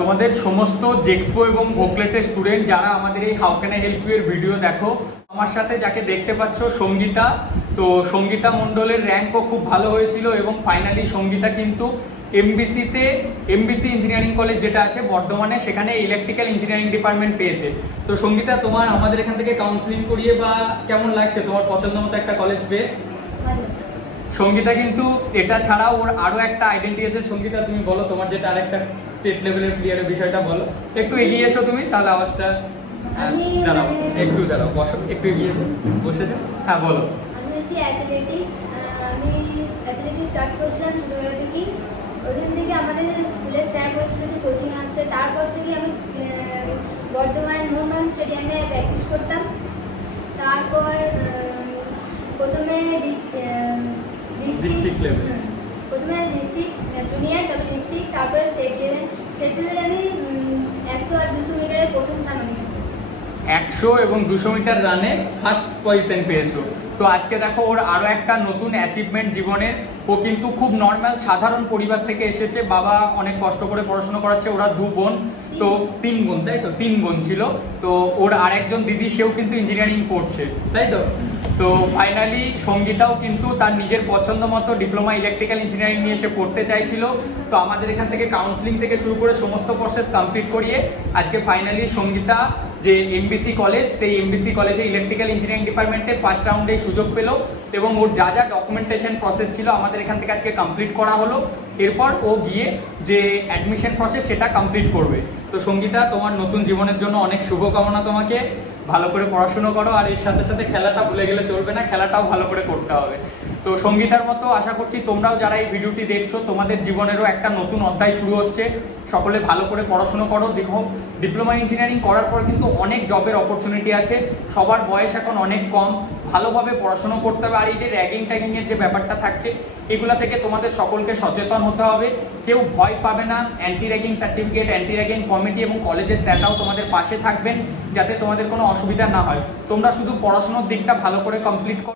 তোমাদের সমস্ত জেক্সপো এবং ভোকলেটের স্টুডেন্ট যারা আমাদের এই how can I help you এর ভিডিও দেখো, আমার সাথে যাকে দেখতে পাচ্ছ সঙ্গীতা। তো সঙ্গীতা মণ্ডলের র্যাঙ্কও খুব ভালো হয়েছিল এবং ফাইনালি সঙ্গীতা কিন্তু এমবিসি ইঞ্জিনিয়ারিং কলেজ যেটা আছে বর্ধমানে, সেখানে ইলেকট্রিক্যাল ইঞ্জিনিয়ারিং ডিপার্টমেন্ট পেয়েছে। তো সঙ্গীতা, তোমার আমাদের এখান থেকে কাউন্সিলিং করিয়ে বা কেমন লাগছে তোমার পছন্দ মতো একটা কলেজ পেয়ে? সঙ্গীতা কিন্তু এটা ছাড়াও ওর আরো একটা আইডেন্টি আছে। সঙ্গীতা, তুমি বলো তোমার যেটা আরেকটা স্টেট লেভেলের প্লেয়ারের বিষয়টা বলো। একটু এগিয়ে এসো তুমি, তাহলে আওয়াজটা দাঁড়াও, একটু দাঁড়াও, বসো, একটু এগিয়ে এসো, বসে যাও। হ্যাঁ বলো। আমি হচ্ছে অ্যাথলেটিক্স। আমি অ্যাথলেটিক্স স্টার্ট করেছিলাম ছোটবেলা থেকেই। ওইখান থেকে আমাদের স্কুলের স্যার বলেছিল যে কোচিং আসতে। তারপর থেকে আমি বর্ধমান মোহনবাগান স্টেডিয়ামে প্র্যাকটিস করতাম। তারপর প্রথমে ডিস্ট্রিক্ট লেভেল, প্রথমে ডিস্ট্রিক্ট জুনিয়র, তারপরে ডিস্ট্রিক্ট, তারপরে স্টেট লেভেল। স্টেট লেভেলে আমি 100 আর 200 মিটারে প্রথম স্থান অধিকার করেছি। 100 এবং 200 মিটার রানে ফার্স্ট পজিশন পেয়েছো। তো আজকে দেখো ওর আরো একটা নতুন অ্যাচিভমেন্ট জীবনের। ও কিন্তু খুব নর্মাল সাধারণ পরিবার থেকে এসেছে, বাবা অনেক কষ্ট করে পড়াশোনা করাচ্ছে। ওরা 2 বোন, তো 3 বোন, তাই তো 3 বোন ছিল। তো ওর আরেকজন দিদি, সেও কিন্তু ইঞ্জিনিয়ারিং পড়ছে, তাই তো। তো ফাইনালি সঙ্গীতাও কিন্তু তার নিজের পছন্দ মতো ডিপ্লোমা ইলেকট্রিক্যাল ইঞ্জিনিয়ারিং নিয়ে এসে পড়তে চাইছিল। তো আমাদের এখান থেকে কাউন্সিলিং থেকে শুরু করে সমস্ত প্রসেস কমপ্লিট করিয়ে আজকে ফাইনালি সঙ্গীতা যে এমবিসি কলেজ, সেই এমবিসি কলেজে ইলেকট্রিক্যাল ইঞ্জিনিয়ারিং ডিপার্টমেন্টে ফার্স্ট রাউন্ডে সুযোগ পেল এবং ওর যা যা ডকুমেন্টেশন প্রসেস ছিল আমাদের এখান থেকে আজকে কমপ্লিট করা হলো। এরপর ও গিয়ে যে অ্যাডমিশন প্রসেস সেটা কমপ্লিট করবে। তো সঙ্গীতা, তোমার নতুন জীবনের জন্য অনেক শুভকামনা। তোমাকে ভালো করে পড়াশুনো করো, আর এর সাথে সাথে খেলাটা ভুলে গেলে চলবে না, খেলাটাও ভালো করে করতে হবে। তো সঙ্গীতার মতো আশা করছি তোমরাও যারা এই ভিডিওটি দেখছো, তোমাদের জীবনেরও একটা নতুন অধ্যায় শুরু হচ্ছে। সকলে ভালো করে পড়াশুনো করো। দেখো, ডিপ্লোমা ইঞ্জিনিয়ারিং করার পর কিন্তু অনেক জবের অপরচুনিটি আছে। সবার বয়স এখন অনেক কম, ভালোভাবে পড়াশুনো করতে হবে। আর এই যে র্যাগিং ট্যাগিংয়ের যে ব্যাপারটা থাকছে, এগুলা থেকে তোমাদের সকলকে সচেতন হতে হবে। কেউ ভয় পাবে না। Anti ragging certificate, anti ragging committee এবং কলেজের স্যাররাও তোমাদের পাশে থাকবেন, যাতে তোমাদের কোনো অসুবিধা না হয়। তোমরা শুধু পড়াশোনার দিকটা ভালো করে কমপ্লিট করো।